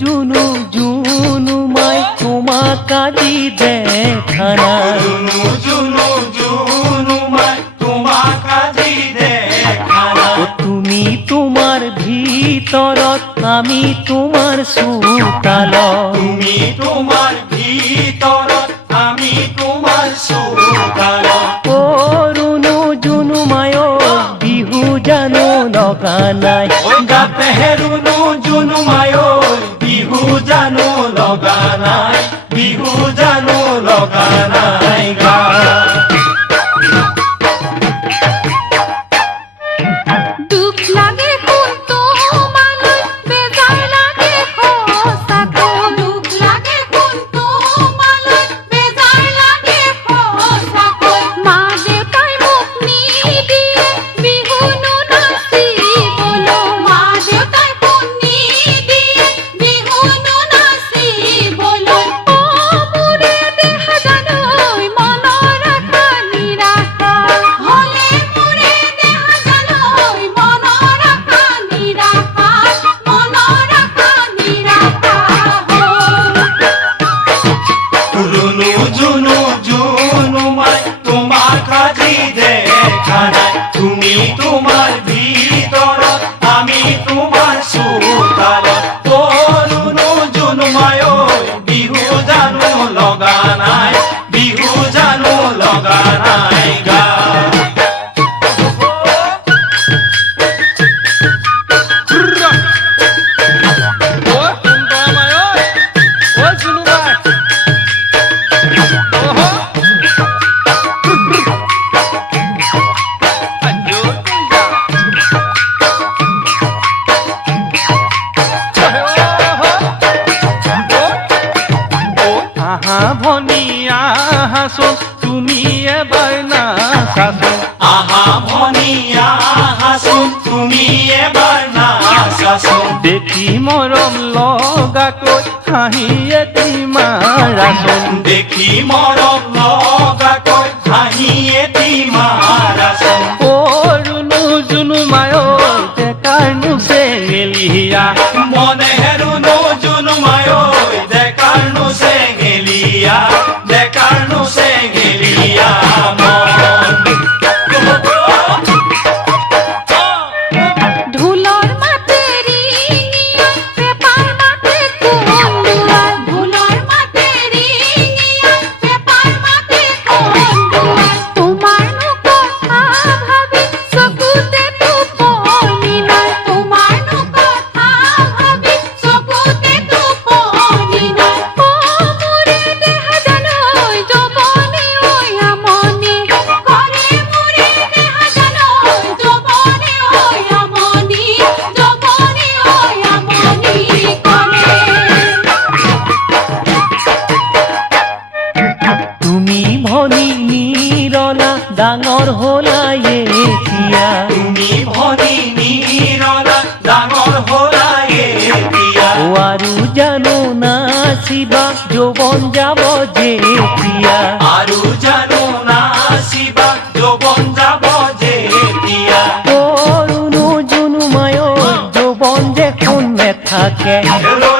জুনু জুনু মাই তোমাক আজি দেখা নাই জুনু জুনু মাই তোমাক আজি দেখা নাই তুমি তোমাৰ ভিতৰত আমি তোমাৰ চোতালত তুমি তোমাৰ ভিতৰত আমি তোমাৰ চোতালত ৰুণু জুনু মায় বিহু জানো লগা নাই গাতে হেৰুনো জুনু মায় বিহু জানো লগা নাই বিহু জানো লগা নাই গা দুখ লাগে কোনটো মালৈ বেজাৰ লাগে সঁচাকৈ দুখ লাগে কোনটো মালৈ বেজাৰ লাগে সঁচাকৈ মা দেউতাই মোক নিদিয়ে বিহুনো নাচিবলৈ মা দেউতাই মোক নিদিয়ে বিহুনো নাচিবলৈ মোৰে দেহা জানৈ মনৰ আশা নিৰাশা হ'লে মোৰে দেহা জানৈ মনৰ আশা নিৰাশা মনৰ আশা নিৰাশা ৰুণু জুনু জুনু মাই তোমাক আজি দেখা নাই তুমি তোমাৰ ভিতৰত আমি তোমাৰ চোতালত ৰুণু জুনু মায় বিহু জানো লগা নাই বিহু জানো লগা নাই গা আহা ভনী আহাচোন তুমি এবাৰ নাচাচোন আহা ভনী আহাচোন তুমি এবাৰ নাচাচোন দেখি মৰম লগাকৈ হাঁহি এটি মাৰাচোন দেখি মৰম লগাকৈ হাঁহি এটি মাৰাচোন ৰুণু জুনু মায় ডেকাৰ নোচে মেলিয়া মনে হেৰুনো জুনু মায় ডেকাৰ নোচে গেলিয়া ডেকাৰ নোচে গেলিয়া ঢোলৰ মাতে ৰিঙিয়াই পেপাৰ মাতে কন্দুৱাই ঢোলৰ মাতে ৰিঙিয়াই পেপাৰ মাতে কন্দুৱাই তোমাৰনো কথা ভাবি চকুতে টোপনি নাই তোমাৰনো কথা ভাবি চকুতে টোপনি নাই মোৰে দেহা জানৈ যবনে ঐ আমনি কৰে মোৰে দেহা জানৈ যবনে ঐ আমনি যবনে ঐ আমনি কৰে তুমি ভনী নিৰলা ডাঙৰ হলাই এতিয়া তুমি ভনী নিৰলা ডাঙৰ হলাই এতিয়া আৰু জানো নাচিবা যৌৱন যাব যেতিয়া আৰু জানো নাচিবা যৌৱন যাব যেতিয়া ৰুণু জুনু মায় যৌৱন দেখোন নেথাকে ৰৈ